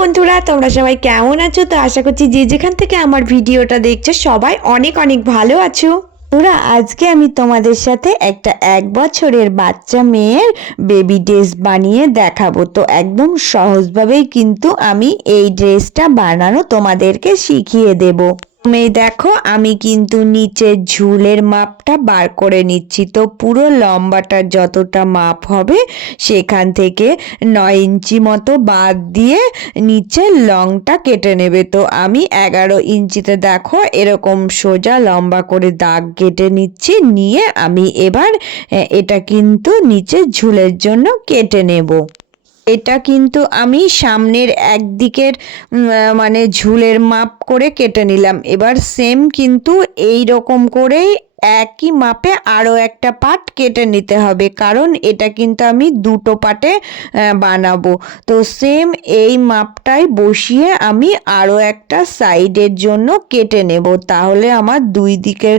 বন্ধুরা, তোমরা সবাই কেমন আছো? তো আশা করছি যে যেখান থেকে আমার ভিডিওটা দেখছো সবাই অনেক অনেক ভালো আছো। বন্ধুরা, আজকে আমি তোমাদের সাথে একটা 1 বছরের বাচ্চা মেয়ের বেবি ড্রেস বানিয়ে দেখাবো। তো একদম সহজভাবেই কিন্তু আমি এই ড্রেসটা বানানো তোমাদেরকে শিখিয়ে দেবো। দেখো, আমি কিন্তু নিচের ঝুলের মাপটা বার করে নিচ্ছি। তো পুরো লম্বাটা যতটা মাপ হবে সেখান থেকে 9 ইঞ্চি মতো বাদ দিয়ে নিচের লংটা কেটে নেবে। তো আমি 11 ইঞ্চিতে দেখো এরকম সোজা লম্বা করে দাগ কেটে নিচ্ছি। নিয়ে আমি এবার এটা কিন্তু নিচের ঝুলের জন্য কেটে নেব। এটা কিন্তু আমি সামনের একদিকের মানে ঝুলের মাপ করে কেটে নিলাম। এবার সেম কিন্তু এই রকম করেই একই মাপে আরও একটা পার্ট কেটে নিতে হবে, কারণ এটা কিন্তু আমি দুটো পার্টে বানাবো। তো সেম এই মাপটাই বসিয়ে আমি আরও একটা সাইডের জন্য কেটে নেব। তাহলে আমার দুই দিকের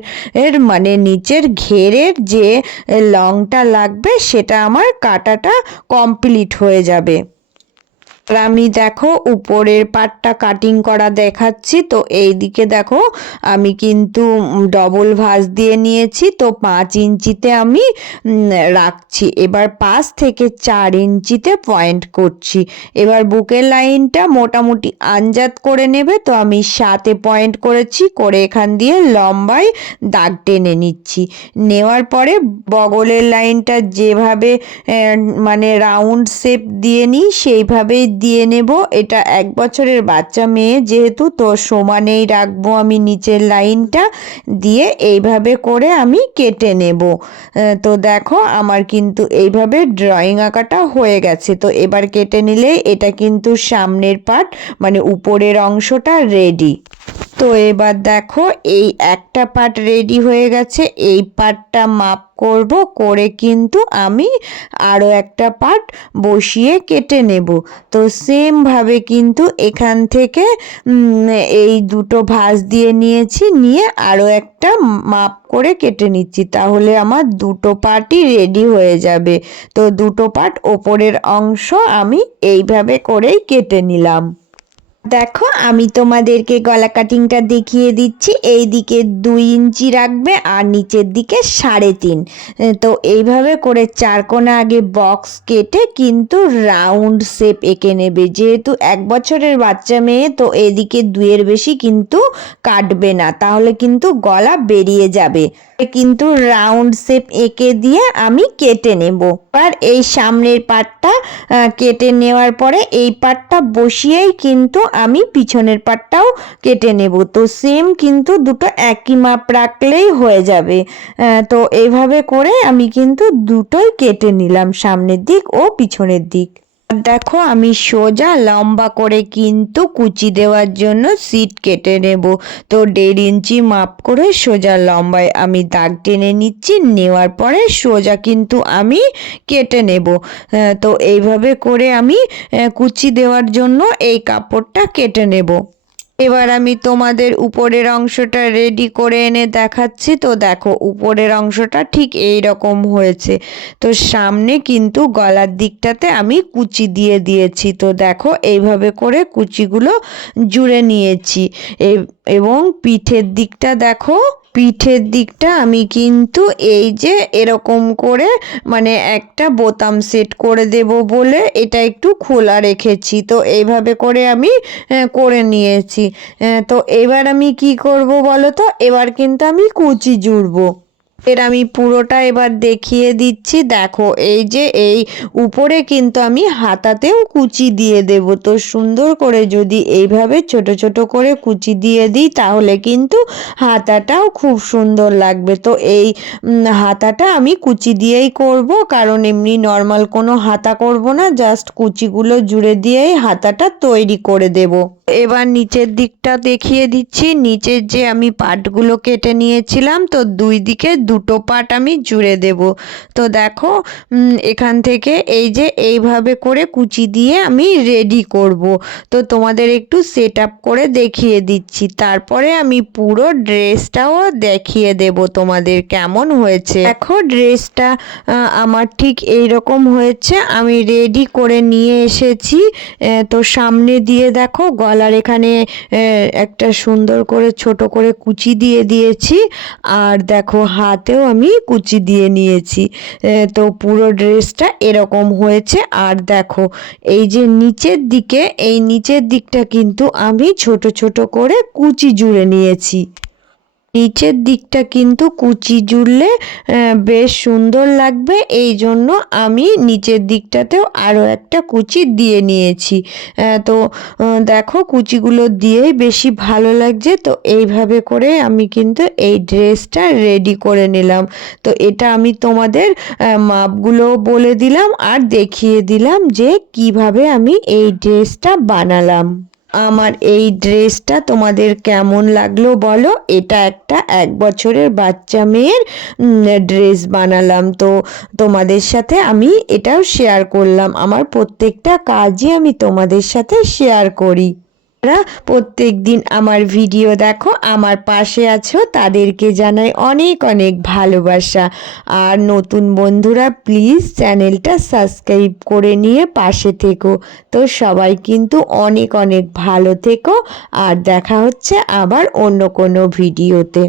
মানে নিচের ঘেরের যে লংটা লাগবে সেটা আমার কাটাটা কমপ্লিট হয়ে যাবে। আমি দেখো উপরের পার্টটা কাটিং করা দেখাচ্ছি। তো এই দিকে দেখো আমি কিন্তু ডবল ভাঁজ দিয়ে নিয়েছি। তো 5 ইঞ্চিতে আমি রাখছি। এবার 5 থেকে 4 ইঞ্চিতে পয়েন্ট করছি। এবার বুকের লাইনটা মোটামুটি আনজাত করে নেবে। তো আমি 7-এ পয়েন্ট করেছি, করে এখান দিয়ে লম্বায় দাগ টেনে নিচ্ছি। নেওয়ার পরে বগলের লাইনটা যেভাবে মানে রাউন্ড শেপ দিয়ে নিই সেইভাবেই দিয়ে নেব। এটা 1 বছরের বাচ্চা মেয়ে যেহেতু, তো সমানেই রাখবো আমি নিচের লাইনটা দিয়ে এইভাবে করে আমি কেটে নেব। তো দেখো আমার কিন্তু এইভাবে ড্রয়িং আঁকাটা হয়ে গেছে। তো এবার কেটে নিলে এটা কিন্তু সামনের পার্ট মানে উপরের অংশটা রেডি। তো এবার দেখো এই একটা পার্ট রেডি হয়ে গেছে। এই পার্টটা মাপ করব, করে কিন্তু আমি আরও একটা পার্ট বসিয়ে কেটে নেব। তো সেমভাবে কিন্তু এখান থেকে এই দুটো ভাঁজ দিয়ে নিয়েছি, নিয়ে আরও একটা মাপ করে কেটে নিচ্ছি। তাহলে আমার দুটো পার্টই রেডি হয়ে যাবে। তো দুটো পার্ট ওপরের অংশ আমি এইভাবে করেই কেটে নিলাম। দেখো আমি তোমাদেরকে গলা কাটিংটা দেখিয়ে দিচ্ছি। এই দিকে 2 ইঞ্চি রাখবে আর নিচের দিকে 3.5। তো এইভাবে করে 4 কোণা আগে বক্স কেটে কিন্তু রাউন্ড শেপ এঁকে নেবে। যেহেতু 1 বছরের বাচ্চা মেয়ে, তো এদিকে 2-এর বেশি কিন্তু কাটবে না, তাহলে কিন্তু গলা বেরিয়ে যাবে। কিন্তু রাউন্ড শেপ এঁকে দিয়ে আমি কেটে নেব। আর এই সামনের পার্টটা কেটে নেওয়ার পরে এই পার্টটা বসিয়েই কিন্তু আমি পিছনের পার্টটাও কেটে নেব। তো সেম কিন্তু দুটো একই মাপ রাখলেই হয়ে যাবে। তো এইভাবে করে আমি কিন্তু দুটোই কেটে নিলাম, সামনের দিক ও পিছনের দিক। দেখো আমি সোজা লম্বা করে কিন্তু কুচি দেওয়ার জন্য সিট কেটে নেব। তো 1.5 ইঞ্চি মাপ করে সোজা লম্বায় আমি দাগ টেনে নিচ্ছি। নেওয়ার পরে সোজা কিন্তু আমি কেটে নেব। তো এইভাবে করে আমি কুচি দেওয়ার জন্য এই কাপড়টা কেটে নেব। এবার আমি তোমাদের উপরের অংশটা রেডি করে এনে দেখাচ্ছি। তো দেখো উপরের অংশটা ঠিক এই রকম হয়েছে। তো সামনে কিন্তু গলার দিকটাতে আমি কুচি দিয়ে দিয়েছি। তো দেখো এইভাবে করে কুচিগুলো জুড়ে নিয়েছি। এবং পিঠের দিকটা দেখো, পিঠের দিকটা আমি কিন্তু এই যে এরকম করে মানে একটা বোতাম সেট করে দেব বলে এটা একটু খোলা রেখেছি। তো এইভাবে করে আমি করে নিয়েছি। তো এবার আমি কি করব বলো তো, এবার কিন্তু আমি কুচি জুড়বো। এর আমি পুরোটা এবার দেখিয়ে দিচ্ছি। দেখো এই যে এই উপরে কিন্তু আমি হাতাতেও কুচি দিয়ে দেব। তো সুন্দর করে যদি এইভাবে ছোট ছোট করে কুচি দিয়ে দিই তাহলে কিন্তু হাতাটাও খুব সুন্দর লাগবে। তো এই হাতাটা আমি কুচি দিয়েই করব, কারণ এমনি নর্মাল কোনো হাতা করব না, জাস্ট কুচিগুলো জুড়ে দিয়েই হাতাটা তৈরি করে দেব। এবার নিচের দিকটা দেখিয়ে দিচ্ছি। নিচের যে আমি পাটগুলো কেটে নিয়েছিলাম, তো দুই দিকে দুটো পাট আমি জুড়ে দেব। তো দেখো এখান থেকে এই যে এইভাবে করে কুচি দিয়ে আমি রেডি করব। তো তোমাদের একটু সেট আপ করে দেখিয়ে দিচ্ছি, তারপরে আমি পুরো ড্রেসটাও দেখিয়ে দেব তোমাদের কেমন হয়েছে। দেখো ড্রেসটা আমার ঠিক এই রকম হয়েছে। আমি রেডি করে নিয়ে এসেছি। তো সামনে দিয়ে দেখো গলার এখানে একটা সুন্দর করে ছোট করে কুচি দিয়ে দিয়েছি, আর দেখো হাতেও আমি কুচি দিয়ে নিয়েছি। তো পুরো ড্রেসটা এরকম হয়েছে। আর দেখো এই যে নিচের দিকে, এই নিচের দিকটা কিন্তু আমি ছোট ছোট করে কুচি জুড়ে নিয়েছি। নিচের দিকটা কিন্তু কুচি জুড়লে বেশ সুন্দর লাগবে, এই জন্য আমি নিচের দিকটাতেও আরও একটা কুচি দিয়ে নিয়েছি। তো দেখো কুচিগুলো দিয়েই বেশি ভালো লাগছে। তো এইভাবে করে আমি কিন্তু এই ড্রেসটা রেডি করে নিলাম। তো এটা আমি তোমাদের মাপগুলো বলে দিলাম আর দেখিয়ে দিলাম যে কিভাবে আমি এই ড্রেসটা বানালাম। আমার এই ড্রেসটা তোমাদের কেমন লাগলো বলো। এটা একটা 1 বছরের বাচ্চা মেয়ের ড্রেস বানালাম। তো তোমাদের সাথে আমি এটাও শেয়ার করলাম। আমার প্রত্যেকটা কাজই আমি তোমাদের সাথে শেয়ার করি। প্রত্যেক দিন আমার ভিডিও দেখো, আমার পাশে আছো, তাদেরকে জানাই অনেক অনেক ভালোবাসা। আর নতুন বন্ধুরা প্লিজ চ্যানেলটা সাবস্ক্রাইব করে নিয়ে পাশে থেকো। তো সবাই কিন্তু অনেক অনেক ভালো থেকো, আর দেখা হচ্ছে আবার অন্য কোনো ভিডিওতে।